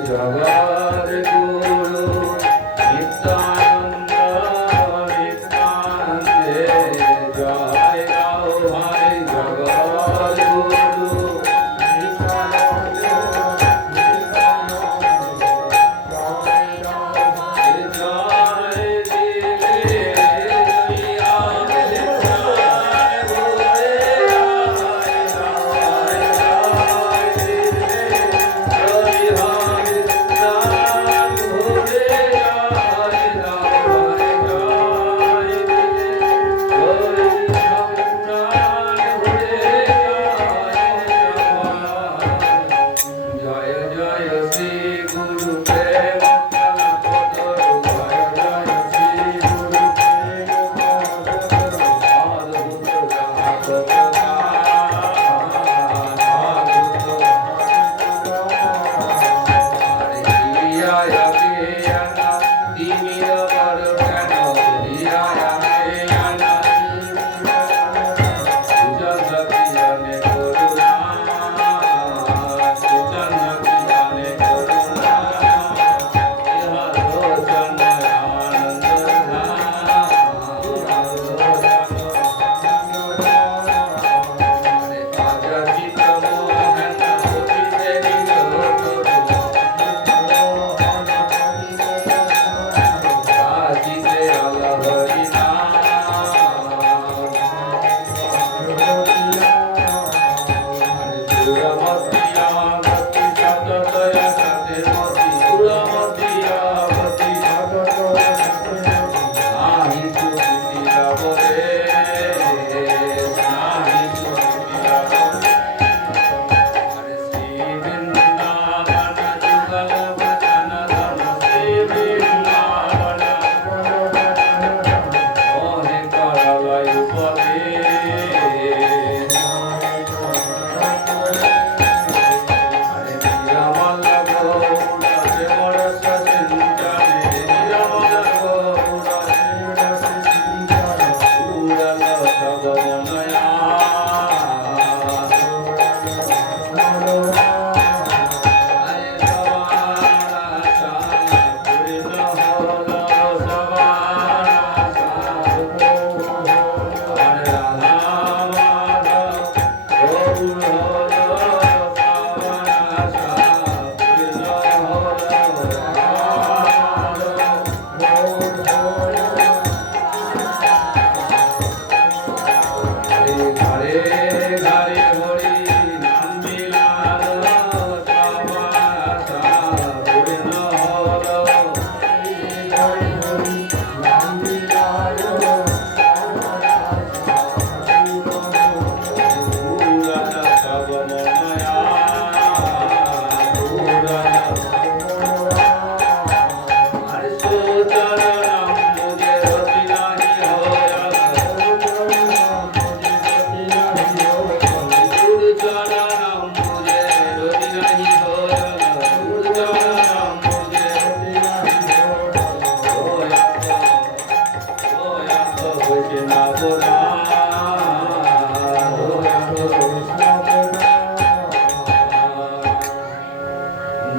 de.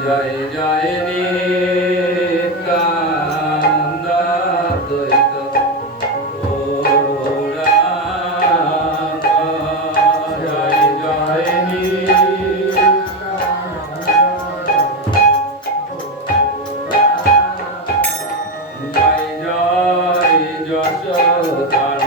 Joy Joy Jai Jai Jai Jai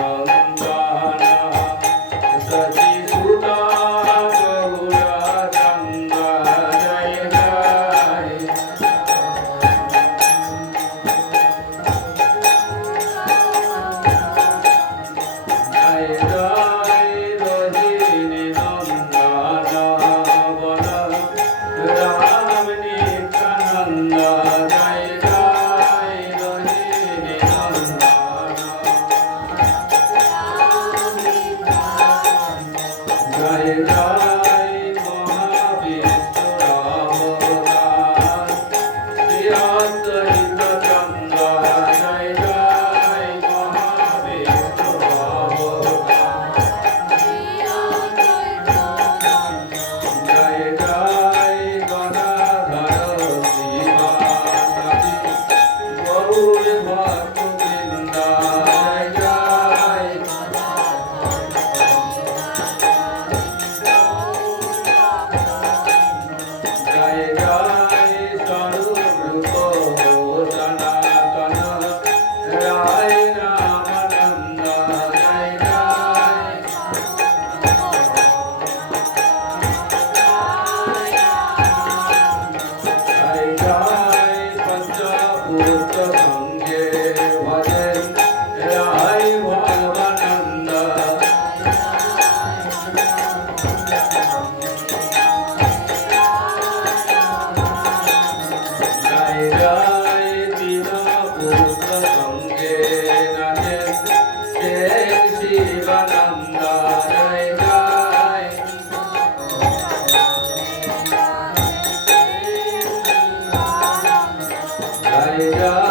Yeah.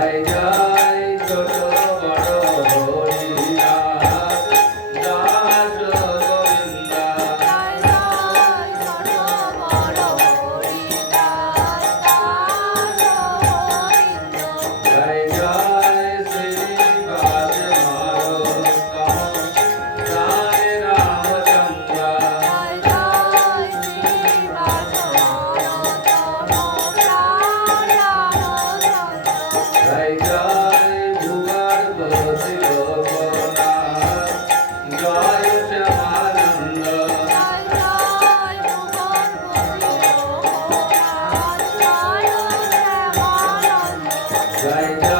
Bye. I don't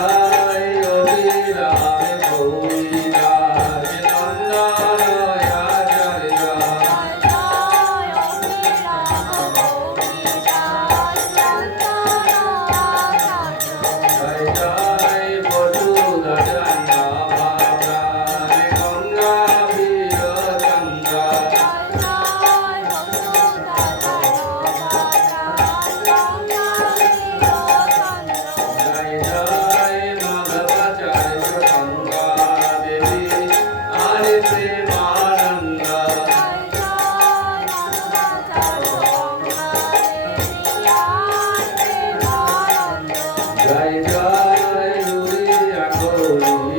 Oh.